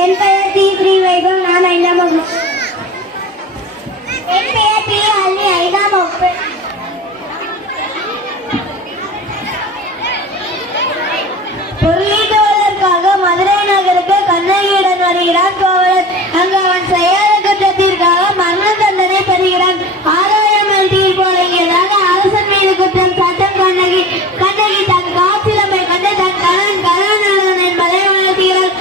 என் பெயர் டி ஸ்ரீ வைபவ். நான் 5ஆம் வகுப்பு. என் பெயர் டி அல்லி 5ஆம் வகுப்பு. பொருளீட்டுவதற்காக மதுரை நகருக்கு கண்ணகியுடன் வருகிறான் கோவலன். அங்கு அவன் செய்யாத குற்றத்திற்காக மரண தண்டனை பெறுகிறான். ஆதாயம் தீர்ப்பு வழங்கியதாக அரசன் மீது குற்றம் சாட்டும் கண்ணகி. கண்ணகி தன் காற்றிலமை கண்டு தன் கணவன் கணவன் என்பதை உணர்த்துகிறார்.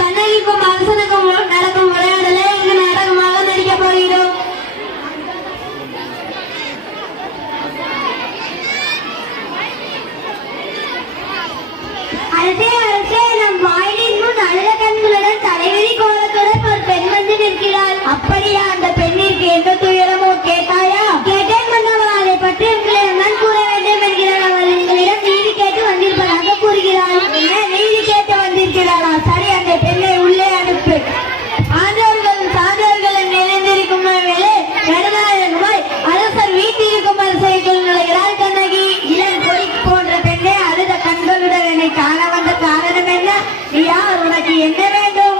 கண்ணகிக்கும் அரசனுக்கும் நடக்கும் உரையாடலை இங்கு நாடகமாக நடிக்கப் போகிறோம். அரசே நம் வாயிலின் முன் அழுத கண்களுடன் தலைவிரி கோலத்துடன் ஒரு பெண் வந்து நிற்கிறாள். அப்படியா? அந்த பெண்ணிற்கு எந்த துயரமோ கேட்டாயா? கேட்டேன் மன்னவா, அதை பற்றி உங்களிடம் நான் கூற வேண்டும் என்கிறாள். அவள் எங்களிடம் நீதி கேட்டு வந்திருப்பதாக கூறுகிறாள். என்ன நீதி கேட்டு வந்திருக்கிறாளா? சரி, அந்த பெண்ணை உள்ளே அனுப்பு. ஆண்டவர்களும் சான்றோர்களும் நிறைந்திருக்கும் வேளை நடுநாயகமாய் அரசர் வீட்டிற்கும் அரசைக்குள் நுழைகிறாள் கண்ணகி. இளம் பொறி போன்ற பெண்ணை அழுத கண்களுடன் என்னை காண வந்த காரணம் என்ன? நீ யார்? உனக்கு என்ன வேண்டும்?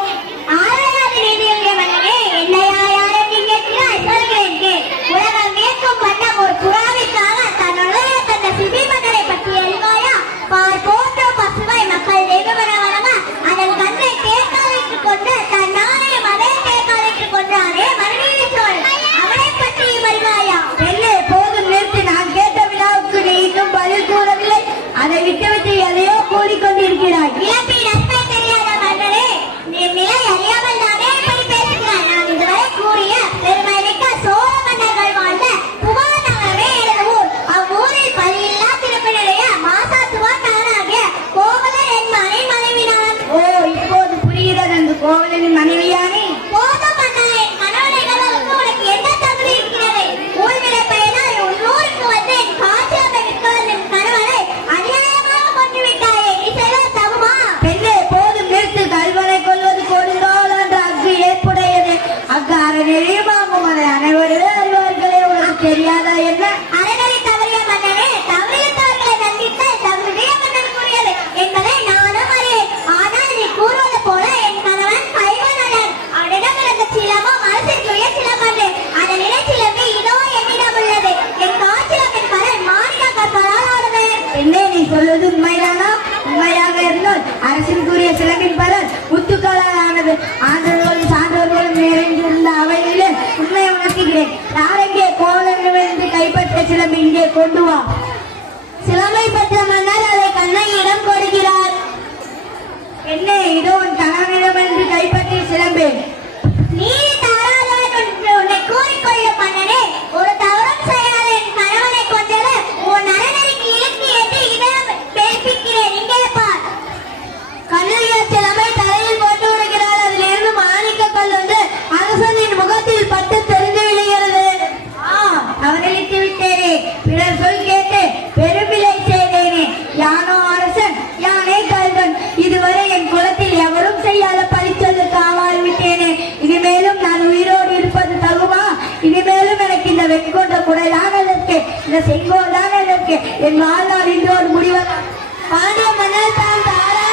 அதை விட்டுவிட்டு எதையோ கூறிக்கொண்டிருக்கிறாய். தெரியாத மன்னரே, நீ நிலை அறியாமல் தானே இப்படி பேசுகிறாய். நான் இதுவரை கூறிய பெருமைமிக்க சோழ மன்னர்கள் வாழ்ந்த புகார் நகரமே எனது ஊர். அவ்வூரில் பழியில்லா திருப்பினுடைய மாசாத்துவான் நானாகிய கோவலன் என் மனைவி நான். ஓ, இப்போது புரிகிறது. அந்த கோவலனின் மனைவியானே? போதும் மன்னரே, கணவனைகளுக்கு உனக்கு என்ன தகுதி இருக்கிறது? ஊழ்விலை பயனாய் உள்ளூருக்கு வந்து என் காட்சியாக நிற்கவன் என் கணவனை அநியாயமாக கொண்டு விட்டாயே. நீ செய்வது தகுமா? பெண்ணே, போதும் நிறுத்து. கல்வனை கொள்வது கொடுங்கால் என்ற அக்கு ஏற்புடையது. அக்கு அறநெறியுமாகும். அதை அனைவரும் அறிவார்களே. உனக்கு தெரியாதா என்ன? அறநெறி தவறிய மன்னனே, தவறியவர்களை தண்டித்தல் தகுதிய மன்னன் கூறியது என்பதை நானும் அறியேன். ஆனால் நீ கூறுவது போல என் கணவன் கைவனன். அவனிடம் இருந்த சிலமும் அரசிற்குரிய சிலமன்று. அதன் இடைச்சிலம்பு இதோ என்னிடம் உள்ளது. என் காட்சிலம்பின் பலன் மாநில கற்களால் ஆனது. என்ன நீ சொல்வது உண்மைதானா? உண்மையாக இருந்தால் அரசின் கூறிய சிலம்பின் பலன் முத்துக்களால் ஆனது. ஆண்டவர்களும் சான்றோர்களும் நிறைந்திருந்த அவையிலே உண்மை உணர்த்துகிறேன். யாரெங்கே கோவலனிடமிருந்து கைப்பற்ற சிலம்பு இங்கே கொண்டு வா. சிலம்பை பெற்ற மன்னர் அதை கண்ணகியிடம் கொடுக்கிறார். என்ன, இதோ உன் கணவனிடமிருந்து கைப்பற்றிய சிலம்பு. நீ தாராளவன் என்று உன்னை கூறிக்கொள்ளும் மன்னனே, ஒரு தவறும் செய்யாத என் கணவனை கொண்டது உன் அறநெறிக்கு இலக்கு என்று இடம் பேசிக்கிறேன். இங்கே பார். கண்ணகிய சிலம்பை தலையில் போட்டு விடுகிறாள். அதிலிருந்து மாணிக்க கல் வந்து அரசனின் முகத்தில் பட்டு தெரிந்து விடுகிறது. அவரளித்து விட்டேனே, பிறர் சொல் கேட்டு பெருமிலை செய்தேனே. யானோ அரசன், யானே கல்வன். இதுவரை என் குலத்தில் எவரும் செய்யாத பழிச்சொல்லுக்கு ஆவாய் விட்டேனே. இனிமேலும் நான் உயிரோடு இருப்பது தகுமா? இனிமேலும் எனக்கு இந்த வெண்கொண்ட குடைதான் எதற்கு? இந்த செங்கோல் தான் எதற்கு? என் வாழ்நாள் இன்றோடு முடிவதா? பாண்டிய மன்னர் தான் தாரா